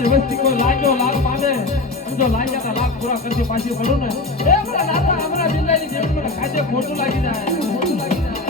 વસ્તી કોઈ લાગ્યો લાગ માંડે જો લાગ્યા લાગ પૂરા કરતી પાછી પડું ને એ બધા નાતા અમારા જિલ્લાની જેમ મને ખાતે ખોટું લાગી જાય ખોટું લાગી જાય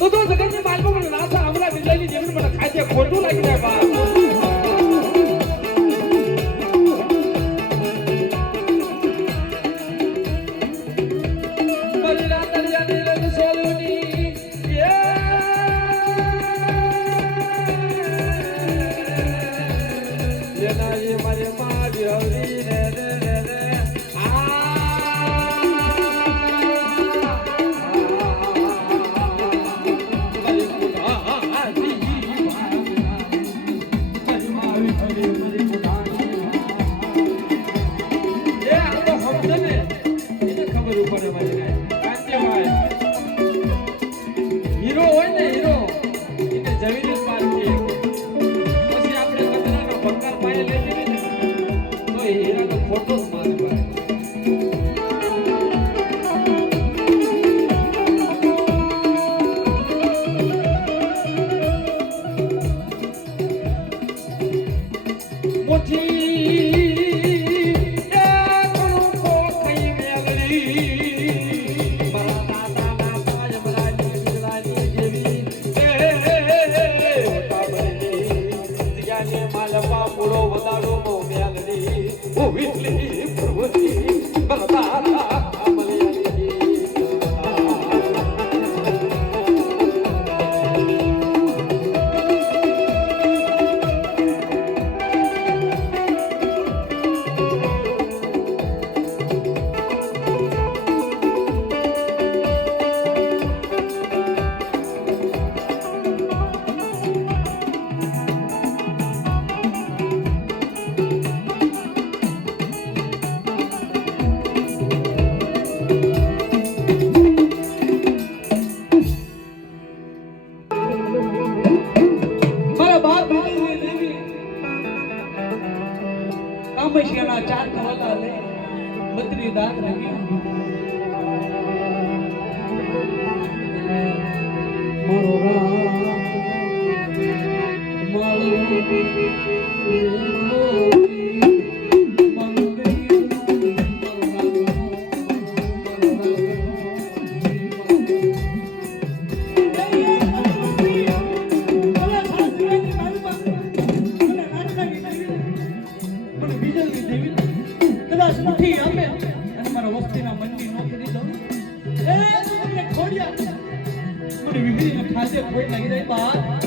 તો જગતની માલમાં મને ના થાય હમણાં દિલ્હીની જમીન મને ખાતે ખોટું લાગી જાય બા હીરો હોય ને હીરો એને જમીન જ મારી પછી આપણે કચરાનો ભંગાર પાયે લઈ જઈએ ને તો હીરાનો ફોટો જ મારે જાઈને માલપા મૂળો વધારો નો મેલડી ઓ વિટલી પ્રભુજી બલતારા કામશિયાના ચાર કવલા લે બત્રી દાંત લગી મારો રામ મુઠ્ઠી આપે અને મારા વસ્તીના મનની નોકરી દઉં એ તમને ખોડિયા મને વિહરીને ખાજે કોઈ લાગી જાય બા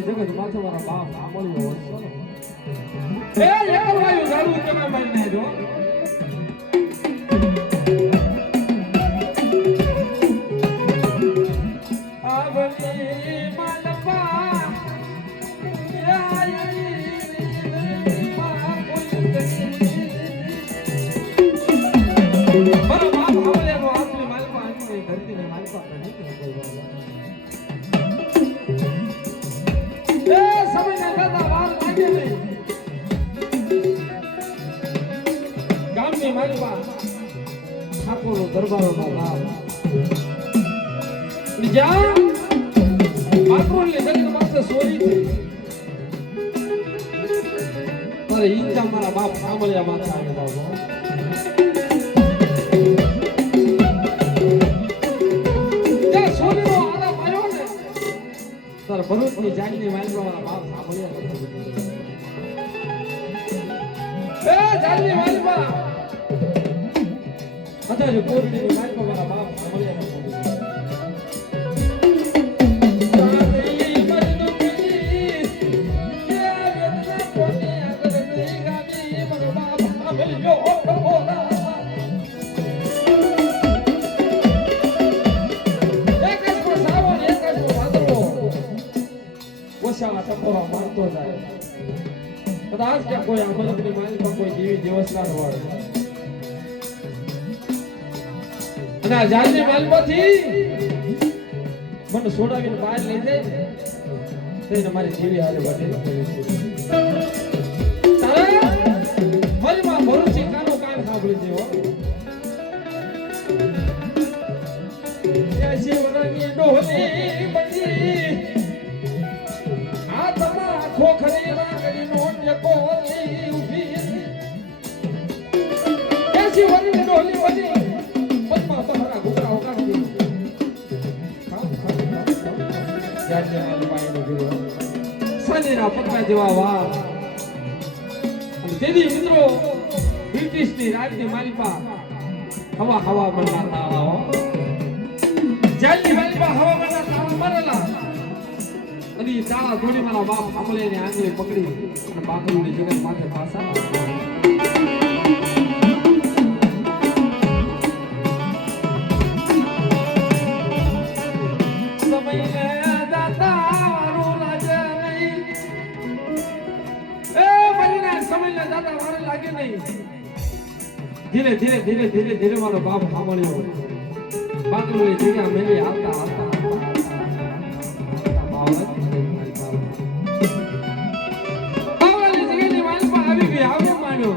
જગત પાછો મારા બાપ સાંભળ્યો એ એકલવાયું ઝાડુ તમે મારીને જો આવની માલપા મારા બાપ સાંભળ્યા આટલી માલપા આટલી ધરતીને માલપા નથી ગામની માલપા ઠાકોર દરબારોનો ગામ જ્યાં ઠાકોરની જગત પાસે સોરી છે મારે ઈંજા મારા બાપ સાંભળ્યા માથે આવી બાબો જ્યાં સોરીનો આરામ આવ્યો ને તાર ભરૂચની જાગની માલપા મારા બાપ સાંભળ્યા એ જાગની માલપા બધા જો કોરડીની માલપા મારા બાપ સાંભળ્યા મારતો જાય કદાચ ક્યાં કોઈ આંખોની માલિકમાં કોઈ જીવી દિવસના હોય અને આ જાનની માલમાંથી મને છોડાવીને બહાર લઈ જાય તેને મારી જીવી હારે વધે તારા મનમાં ભરૂચી કાનો કાન સાંભળી દેવો શિવની ડોહલી બની આ તમારા ખોખરી વાગડી નો કોલી ઉભી એ શિવની ડોહલી બની પદ્મા તમારા ઘૂઘરા ઉકાળી સાનીના પગમાં જેવા વાર તેથી મિત્રો બ્રિટિશની રાજની માલિકા હવા હવા બનતા આવો જાનની વાતમાં હવામાનના તાળા મારેલા અને એ તાળા તોડી મારા બાપ આંબળીની આંગળી પકડી અને બાકરીની જગત માથે પાછા ધીરે ધીરે ધીરે ધીરે ધીરે મારો બાપ સાંભળ્યો બાકરોની જગ્યા મેલી આવતા આવતા બાવળની જગ્યાની વાલમાં આવી ગઈ આવ્યો માન્યો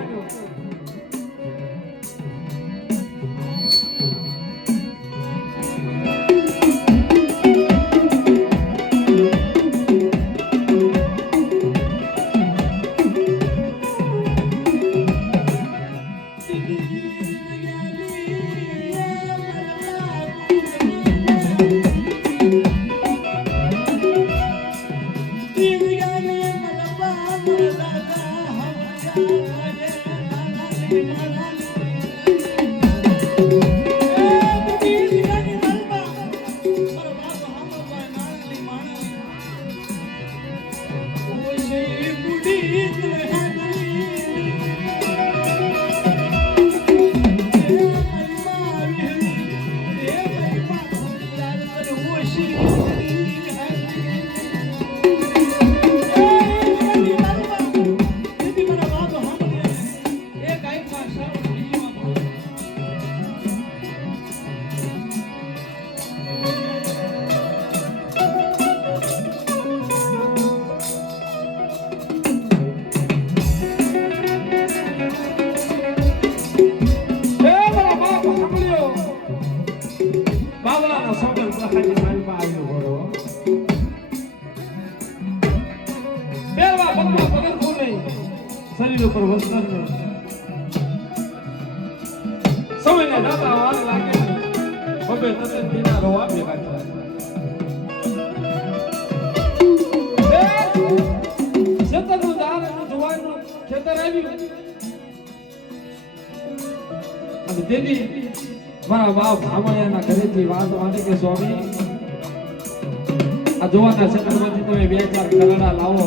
શરીર ઉપર વસ્ત્ર સમયના દાતા વાર લાગે બબે તતે દીના રોવા ભેગા થયા ખેતરનું દાન અને જુવારનું ખેતર આવ્યું અને તેથી મારા બાપ ભામણિયાના ઘરેથી વાત વાળી કે સ્વામી આ જુવારના ખેતરમાંથી તમે 2-4 કરોડા લાવો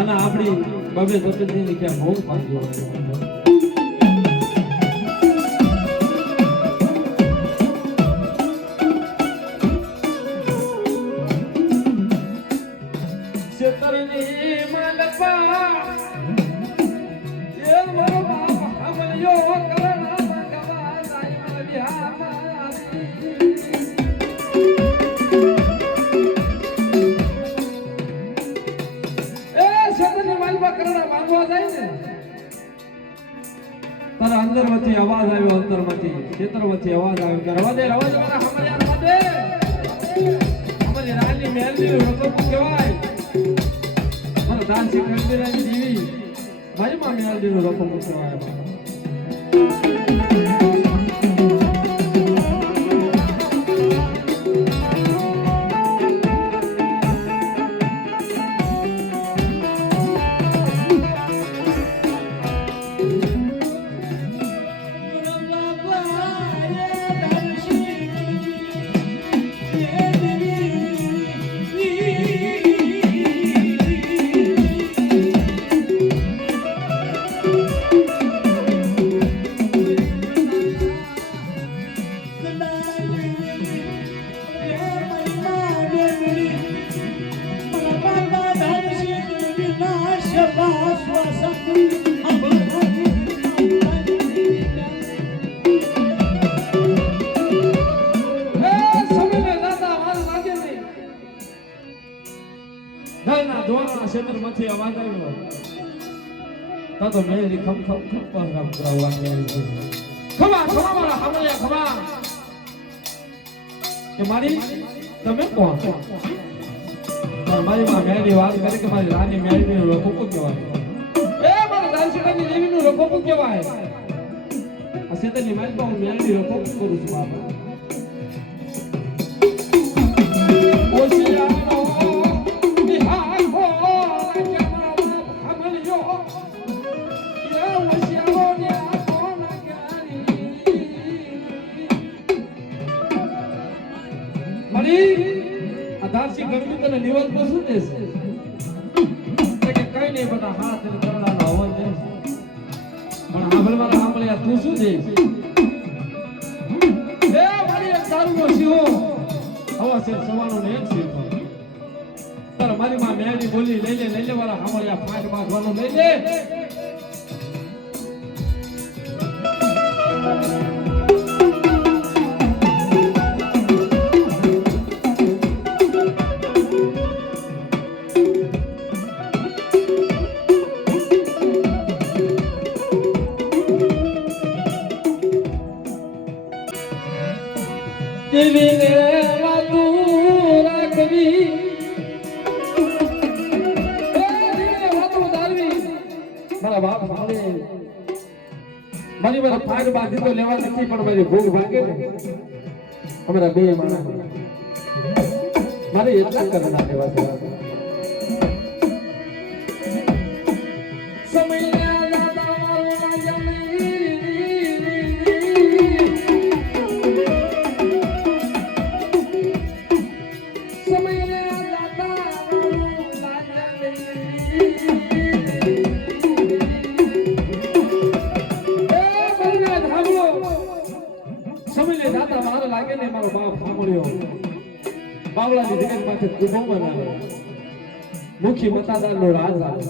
અને આપણી બબે સતતની કે ભોગ પાડ્યો શેતરની માલપા એ મારો બાપ હમલ્યો કરના મંગવા સાઈ બિહારમાં તારા અંદરમાંથી અવાજ આવ્યો અંતરમાંથી ખેતરમાંથી અવાજ આવ્યો કે રવા દે મારા હમણાં રવા દે અમારી રાની મહેલની રકમ કહેવાય મારા દાનસી કંદરાની દેવી મારી માં મહેલની રકમ કહેવાય ક્ષેત્રમાંથી અવાજ આવ્યો તો મેળી ખમ ખમ ખમ પર કરાવવા મેળી ખમા ખમા મારા હામલિયા ખમા કે મારી તમે કોણ મારી માં મેળી વાત કરે કે મારી રાની મેળીનું રખોપું કહેવાય એ મારા દાનસુડાની દેવીનું રખોપું કહેવાય આ શેતરની મારી હું મેળી રખોપું કરું છું બાબા માલી આ ધારસી ગણવી તને નિવંતમાં શું દેશે કે કઈ નહીં બધા હાથ અને કરડાનો અવાજ દે પણ આંભળમાં સાંભળ્યા તું શું દે એ મારી એક દારૂનો સિંહો હવા છે સવાનો ને એક સિંહ તાર મારી માં મેળી બોલી લઈ લે વાળા સાંભળ્યા પાંચ બાંધવાનું લઈ લે જીવીને વાતું રાખવી મારા બાપ સાંભળે મારી મારા ફાગ બાંધી તો લેવા નથી પણ મારી ભૂખ ભાગે ને અમારા બે માણસ મારે એટલા કરના લેવા છે લાગે ને મારો બાપ સાંભળ્યો બાવળાની જગત પાસે કુંભો બનાવે મુખી મતાદાર નો રાજ હાલે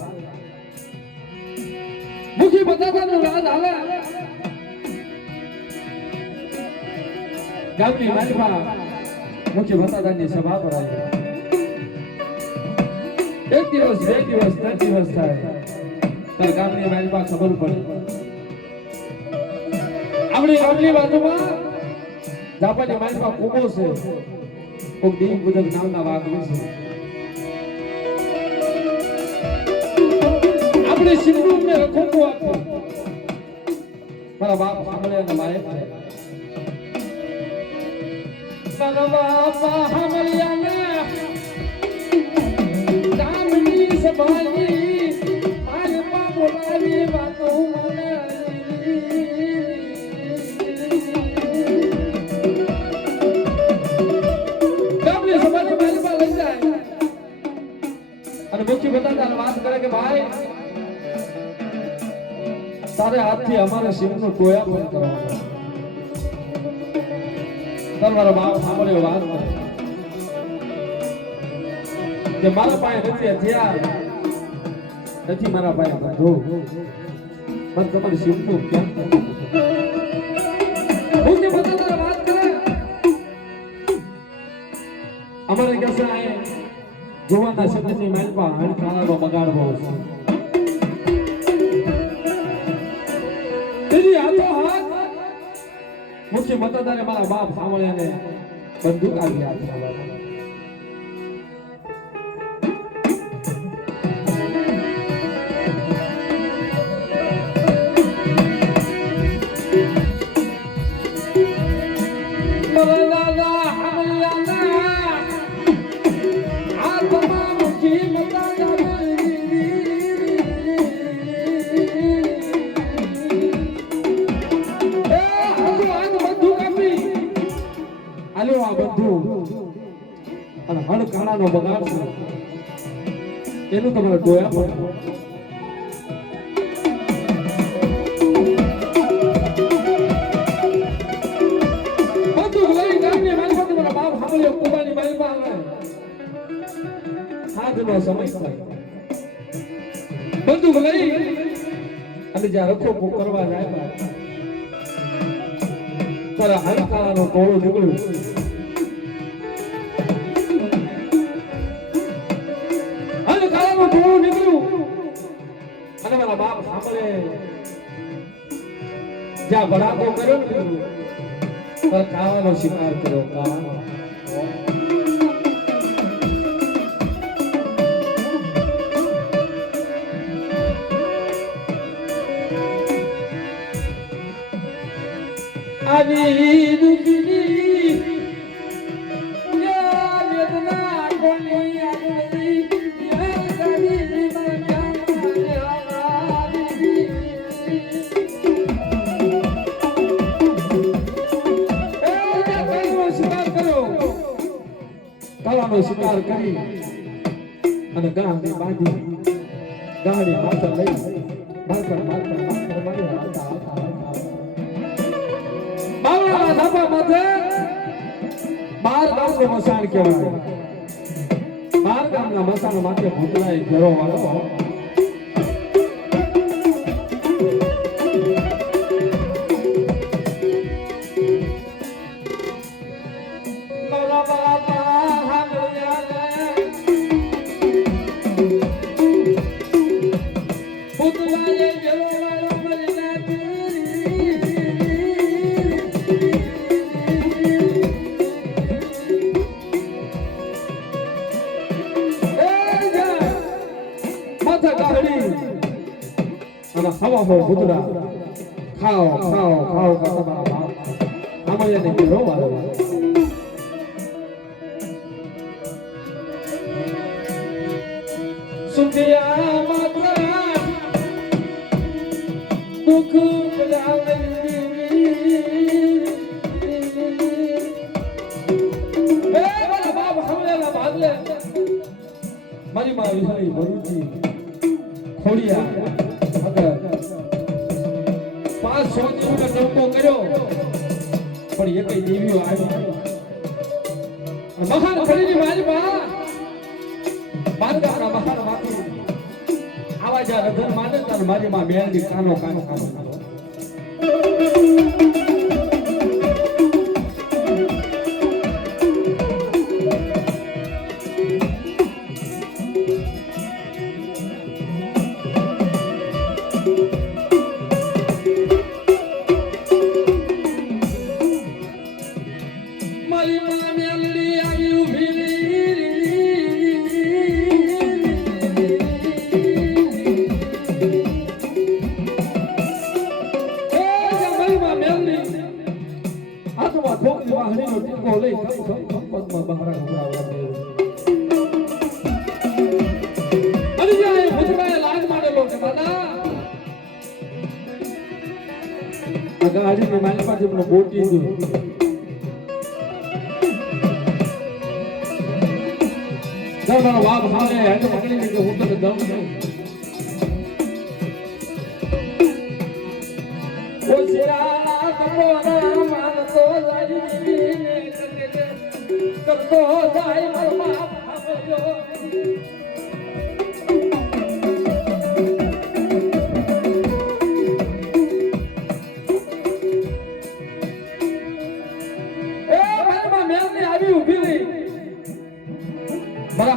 મુખી મતાદાર નો રાજ હાલે ગામની માલિકા મુખી મતાદાર ની સભા ભરાય એક દિવસ બે દિવસ ત્રણ દિવસ થાય તાર ગામની માલિકા ખબર પડે આપણી બાજુમાં જાપાની માલિકા કુંભો છે કોક દેવી પૂજક નામના વાઘ છે આપણે સિંધુ ને રખોકો આપો મારા બાપ સાંભળે અને મારે મારા બાપ સાંભળ્યા ને ગામની સભાની મારે પા બોલાવી વાતો મને મુખ્ય બતાતા વાત કરે કે ભાઈ તારે હાથથી અમારે શિવનું ટોયા પણ કરવાના તમારો બાપ સાંભળ્યો વાત કે મારા પાસે નથી હથિયાર નથી મારા પાસે બંધો પણ તમારે શિવનું ક્યાં મુખ્ય બતાતા વાત કરે અમારે કહેશે આ જોવાના શબ્દની માલપા હણખાનાનો બગાડ બહુ છે તેની હાથો હાથ મુખ્ય મતદારે મારા બાપ સાંભળ્યા ને બંદૂક આવી હાથમાં હણખાનાનો બગાડ છે એનું તમારે ડોયા પડે બધું લઈ ગામની માલિકા તમારા બાપ સાંભળ્યો કુબાની માલિકા આવે હાથનો સમય થાય બંદૂક લઈ અને જ્યાં રખો કરવા જાય ત્યારે હણખાનાનો ટોળો નીકળ્યું બાપ સાંભળે જ્યાં બળાકો કર્યો ને પર કાવાનો શિકાર કર્યો કાવાનો આવી દુખની વેદના કોની આવી તળાનો શિકાર કરી અને ગામની બાંધી ગાડી માથે લઈ મારકર મારી હાલતા બાવળાના ધાબા માથે બાર ગામનું મસાણ કહેવાય. બાર ગામના મસાણ માથે ભૂતળાએ ઘેરો વાળો હવા હો ભૂતડા ખાઓ ખાઓ ખાઓ કા તમારા બાપ આમાં એને ઘેરો વાળો સુખિયા માત્રા દુઃખ બલાવે એ મારા બાપ હમલેલા ભાગલે મારી માં વિહળી ભરૂચી ખોડિયા પાંચ સો દિવસનો ટપકો કર્યો પણ એ કઈ દેવીઓ આવી મહાન ખડીની વાજમાં બાદગાના મહાન વાકી આવા જા રધન માને તાર મારી માં મેળવી કાનો કાનો કાનો ગાડી ને મારી પાસે બોટી દીધું મારો બાપ હાલે હેઠ પકડી ને કે હું તને દમ નહીં ઓ શિરાણા તમોના માનતો લાજી કરતો જાય મારો બાપ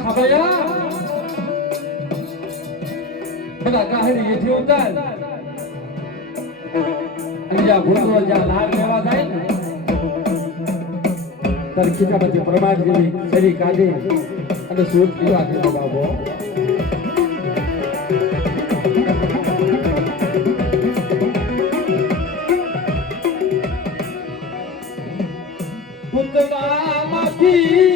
આવ્યો બધા ગાહડી એથી ઉતાર અને જ્યાં ભૂતરો જ્યાં લાલ લેવા જાય ને તાર ખીચામાંથી પ્રમાદ જેવી શરી કાઢી અને સૂટ પીવા દીધો બાબો પુતળામાંથી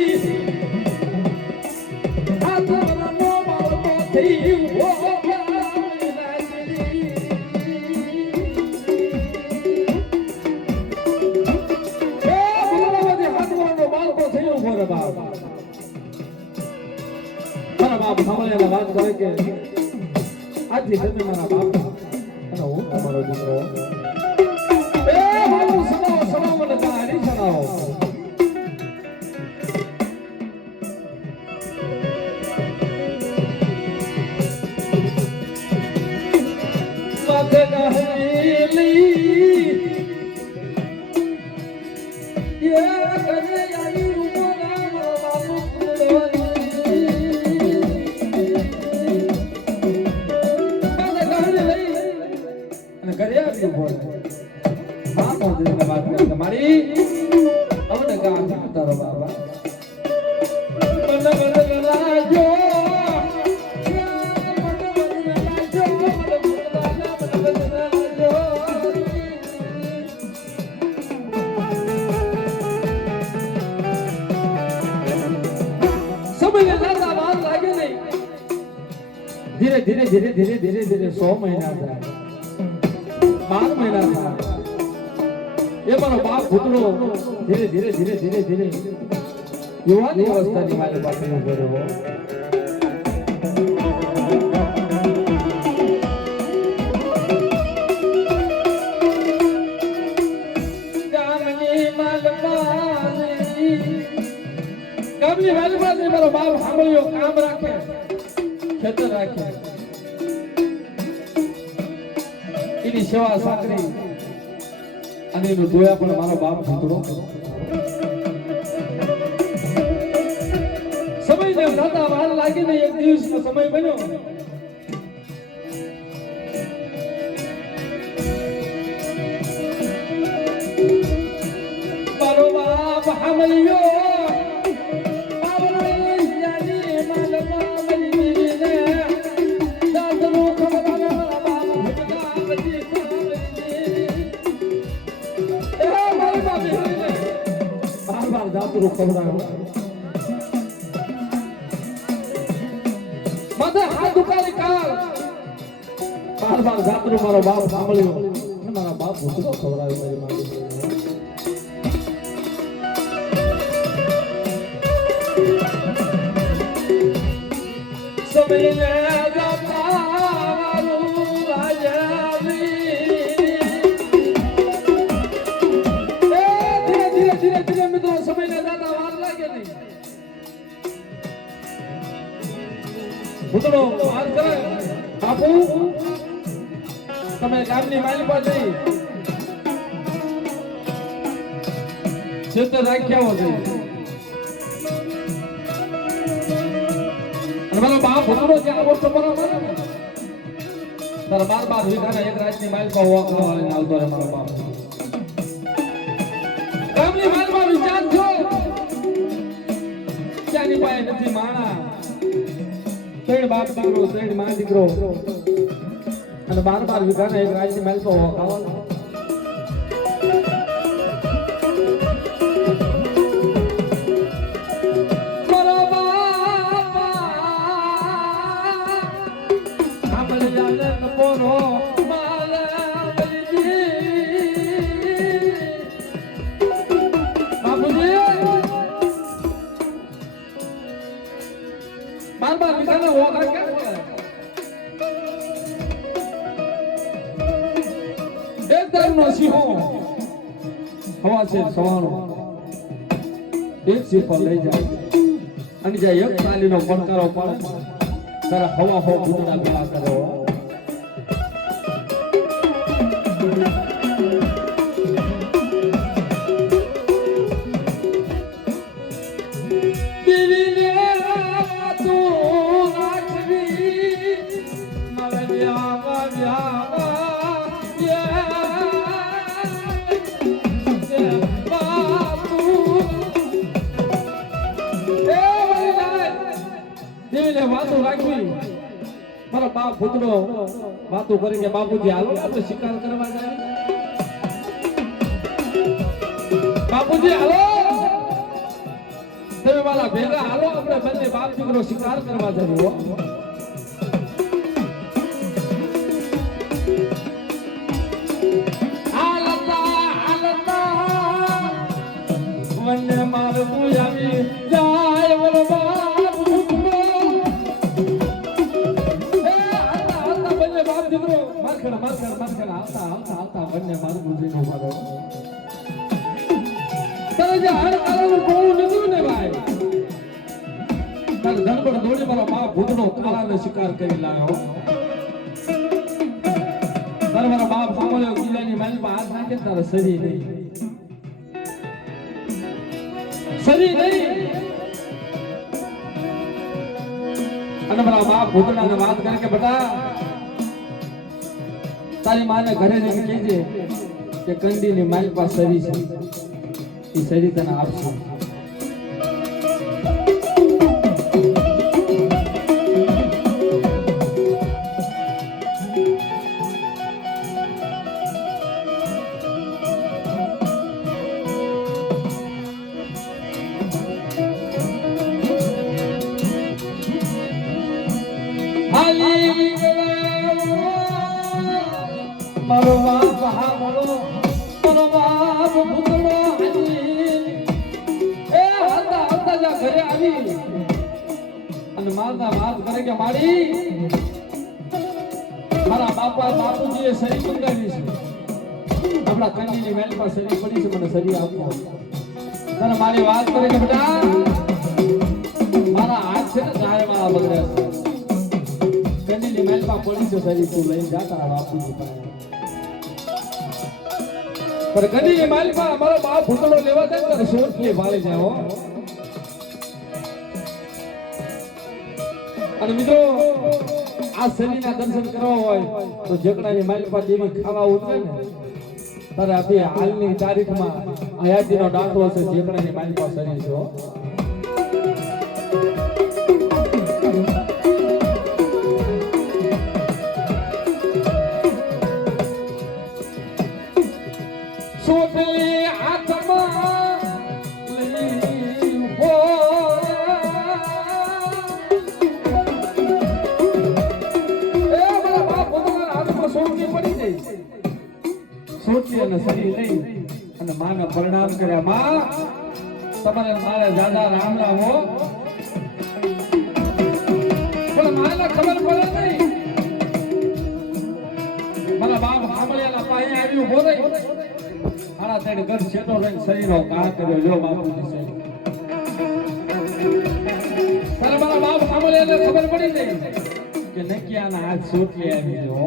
વાત કરે કે આજથી તમે મારા બાપ અને હું તમારો દીકરો એ મારું સનાવ મને તારી સનાવ માથે ગહેલી એ કરે આઈ રૂપના મારા બાપ તમારી અમને ગામ તારો બાબા ધીરે ધીરે ધીરે ધીરે ધીરે ધીરે 100 મહિના થાય 12 મહિના થાય એ મારો બાપ ભૂતળો ધીરે ધીરે ધીરે ધીરે ધીરે યુવાની અવસ્થાની મારી પાસે ઉભો રહ્યો. ગામની મારી પાસે મારો બાપ સાંભળ્યો કામ રાખે ખેતર રાખે એની સેવા સાકરી અને એનું જોયા પણ મારો બાપ ભૂતડો સમયને થતા વાર લાગીને એક દિવસનો સમય બન્યો. મારો બાપ સાંભળ્યો જાતરું ખવડાવ્યું. માથે હાથ ઉપાડી કાળ બાર જાતરું મારો બાપ સાંભળ્યો અને મારા બાપ ભૂતડો ખવડાવ્યો મારી મારી. સમય ભૂતડો વાત કરે બાપુ તમે ગામની માલી પર જઈ ખેતર રાખ્યા હો જઈ અને મારો બાપ ભૂતડો જ્યાં વર્ષો બરાબર તારા 12 વીઘાના એક રાતની માલ પર હોવા ખાવા આવતો રહે મારો બાપ. ગામની માલમાં વિચાર છો ક્યાંની પાસે નથી માણા ત્રણ બાપ દીકરો ત્રણ માં દીકરો અને 12 વીઘાના એક રાજની માલ પર ખાવાનો. હવા છે સવારો એક સિંહ લઈ જાય અને જ્યાં એક તાલીનો પડકારો પડે ત્યારે હવા હો ભૂતડા ભેળા કરો. વાતો રાખવી મારો બાપ ભૂતડો વાતો કરે કે બાપુજી હાલો આપણે શિકાર કરવા જાય. બાપુજી હાલો તમે મારા ભેગા હાલો આપણે બંને બાપ દીકરો શિકાર કરવા જઈએ. મને મારું પૂજાવી જાય બોલો બંને મારું બુદ્ધિ નો મારો તારે જે હર કાળનું કોણ નથી ને ભાઈ તારે ધનબડ દોડી મારો બાપ ભૂતનો કાળાનો શિકાર કરી લાવ્યો. તારે મારા બાપ સાંભળ્યો ગીલાની માલમાં હાથ નાખે તારે સરી નહીં અને મારા બાપ ભૂતડાને વાત કરે કે બેટા તારી માને ઘરે જઈને કહેજે કે કંડીની મારી પાસે સરી છે એ સરી તને આપશે. મારો બાપ હાલો મારો બાપ ભૂતડો હાલી આવી અને મારના વાત કરે કે મારી મારા બાપુજીએ શરીર મંગાવી છે આપણા કન્યાની મેલ પર શરીર પડી છે મને શરીર આપો તને મારી વાત કરે કે બેટા મારા હાથ છે ને જારે મારા બગડ્યા છે કન્યાની મેલ પર પડી છે શરીર તું લઈને જા તારા બાપુજી પાસે પર કન્યાની મેલ પર અમારો બાપ ભૂતળો લેવા જાય ત્યારે સોટલી ભાળી જાય હો અને મિત્રો આ શરીરના દર્શન કરવા હોય તો જેકડાની માલ પર દેવી ખાવા ઉતરે ને તારે આપી હાલની તારીખમાં હયાતીનો દાખલો છે જેકડાની માલ પર શરીર છે સોટલી હાથમાં લઈ હો સોચી અને શરીર લઈ અને માને પ્રણામ કર્યા માં તમારે મારે દાદા રામ રામ હો પણ માને ખબર પડે નહીં મારા બાપ સાંભળ્યાના પાસે આવ્યું બોલે મારા સાઈડ ઘર છેટો રહીને શરીરો કા કર્યો જો બાપુજી છે ત્યારે મારા બાપ સાંભળ્યાને ખબર પડી ગઈ કે નકિયાના હાથ સોટલી આવી જો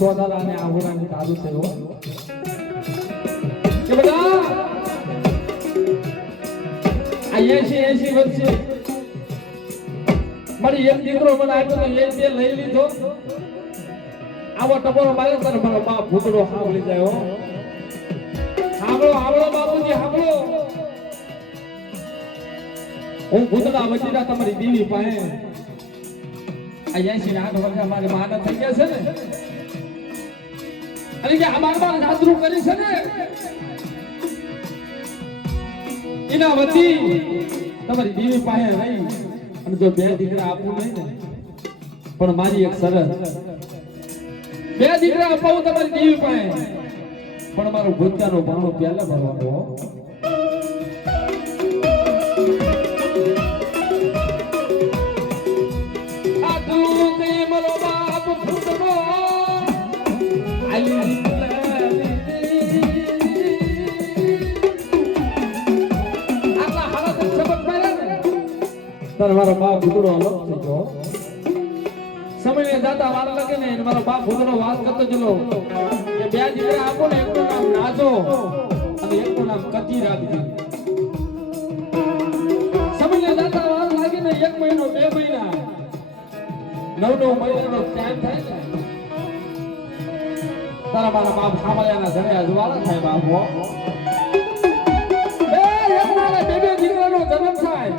સોદારાને આવું ચાલુ થયો કે બધા આ 80 વર્ષે મારી એક દીકરો મને આપ્યો તો એ લઈ લીધો આવો ટપોરો મારે તારે મારો બાપ ભૂતડો સાંભળી જાય હો સાંભળો બાપુજી સાંભળો હું ભૂતડા વચીરા તમારી દેવી પાસે આ 80 વર્ષે મારી માના થઈ ગયા છે ને અને કે અમાર જાદુ કરી છે ને એના વતી તમારી દેવી પાસે રહી અને જો બે દીકરા આપવું નહીં ને પણ મારી એક શરત બે દીકરા અપાવું તમારી દેવી પાસે પણ મારું ભૂત્યાનો ભાણો પહેલા ભરવાનો મારો બાપ ભૂતડો અલગ થઈ ગયો સમય દાદા વાર લાગે ને મારો બાપ ભૂતડો વાત કરતો ચલો કે બે દીકરા આપો ને એકનું નામ નાજો અને એકનું નામ કતી રાખજો સમય દાદા વાર લાગે ને 1 મહિનો 2 મહિના 9 મહિનાનો ટાઈમ થાય ને તારા મારા બાપ સાંભળ્યાના ઘરે અજવાળા થાય બાપો બે દીકરાનો જન્મ થાય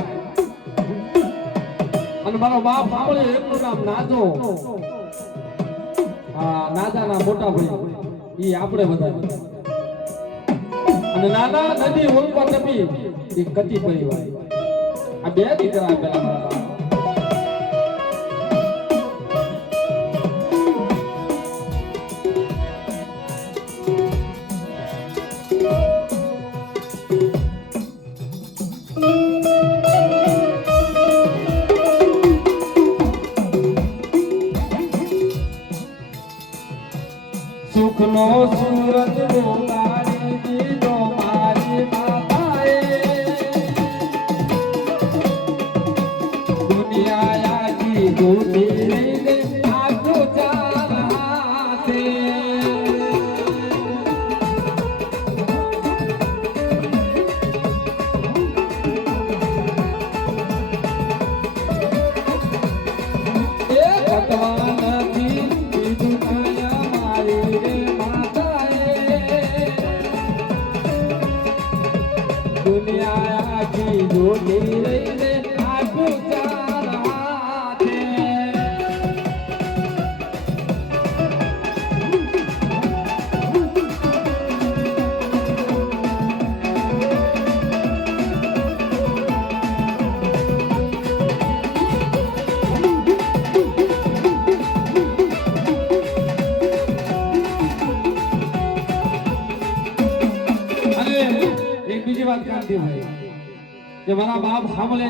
અને મારો બાપ સાંભળે એકનું નામ નાજો આ નાજાના મોટા ભાઈ ઈ આપણે બધા અને નાના નદી ઓલપા ટપી ઈ કતી પરિવાર આ બે દીકરા પેલા મારા સુખનો સૂરજ ઉગાડી દીધો મારી માતાએ દુનિયા આખી ગુજરીને આખું ચાલતે એ ભગવાન કી દુનિયા મારી રે માતાએ એક બીજી વાત કાંતિભાઈ કે મારા બાપ સાંભળે